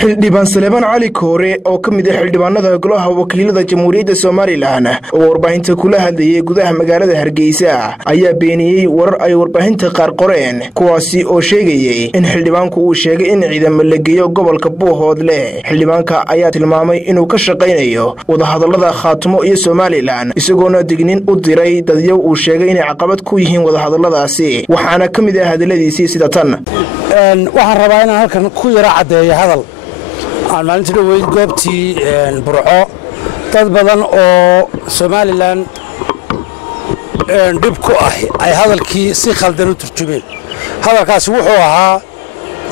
xildhibaan Salebaan Cali Koore oo ka mid ah xildhibaanada golaha wakiilada Jamhuuriyadda Soomaaliland oo warbaahinta kula hadlayay gudaha magaalada Hargeysa ayaa beeniyay warar ay warbaahinta qaar qoreen kuwaasi oo sheegayay in xildhibaanku uu sheegay in ciidamo la geeyo gobolka Buuhoodle. xildhibaanka ayaa tilmaamay inuu ka shaqeynayo wadahadalada Khaatumo iyo Soomaaliland isagoona digniin u diray dadyow uu sheegay in caqabad ku yihiin wadahadaladaasi waxaana ka mid ah hadaladiisii sida tan waxaan rabaa inaan halkan ku yara cadeeyo hadal aan maalintii dhaweyd goobtii Burco dad badan oo Soomaaliland dib ku ah ay hadalkii si khaldan u turjumeen. hadalkaasi wuxuu ahaa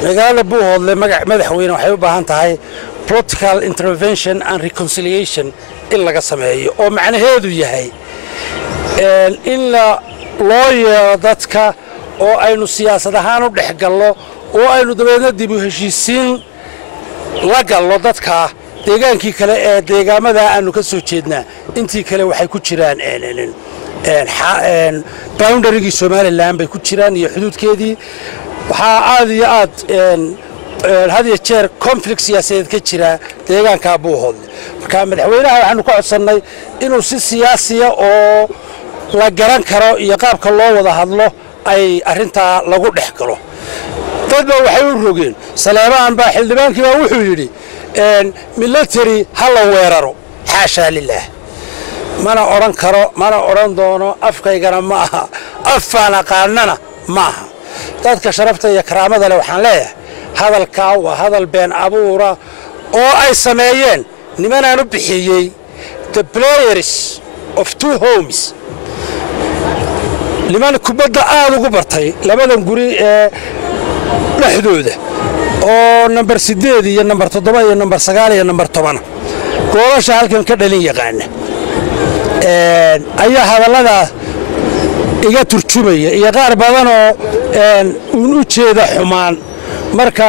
magaalada Buuhoodle madaxweyne waxay u baahan tahay political intervention and reconciliation in laga sameeyo oo macnaheedu yahay in loo yeero dadka oo aynu siyaasad ahaan u dhexgalno oo aynu dabeedna dib u heshiisiin la galno dadka deegaankii kale ee deegaamada aanu ka soo jeednaa intii kale waxay ku jiraan boundary Somaliland bay ku jiraan iyo xuduudkeedii waxa aad iyo aad had iyo jeer conflict siyaasadeed ka jira deegaanka Buuhoodle. marka madaxweynaha waxaanu ka codsanay inuu si siyaasiya oo la garan karo iyo qaabka loo wada hadlo ay arinta lagu dhexgalo. dadba waxay u rogeen Salebaan baa xildhibaankii baa wuxuu yiri military hala weeraro xaasha lillaah mana oran karo mana oran doono afkaygana ma aha afana qaanana ma aha. dadka sharafta iyo karaamada leh waxaan leeyahay hadalka waa hadal been abuura oo ay sameeyeen niman aan u bixiyay the players of two homes liman kubadda aad ugu bartay labadan guri ee dhaxdooda oo number 8 iyo number 7 iyo number 9 iyo number 10 goolasha halkan ka dhalin yaqaan ayaa hadallada iga turjumaya iyo qaar badan oo u jeeda xumaan. marka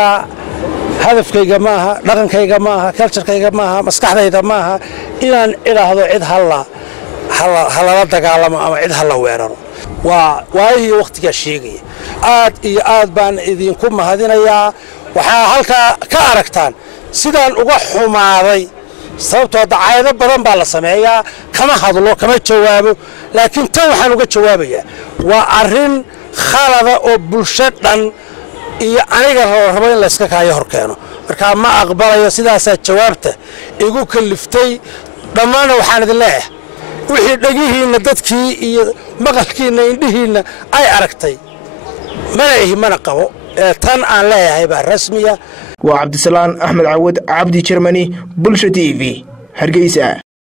hadafkayga maaha dhaqankayga maaha culture-kayga maaha maskaxdayda maaha inaan ilaahdo cid hala dagaalamo ama cid hala weeraro. waayihii waqtiga sheegay aad iyo aad baan idinku mahadinayaa. waxaa halka ka aragtaan sidaan uga xumaaday sababtoo dacaayado badan baa la sameeyaa kama hadlo kama jawaabo laakiin tan waxaan uga jawaabayaa waa arin khalada oo bulshada dhan iyo aniga rabo in la iska kaayo hor keeno. marka ma aqbalayo sidaas jawaabta igu kaliftay dhammaan waxaan idin leeyahay wixii dhagihiina dadkii iyo maqalkiina indhihiina ay aragtay mana qabo tan aan leeyahay baa rasmiya. waa Cabdisalaan Axmed Cawad Cabdi Germany Bulsha TV Hargeysa.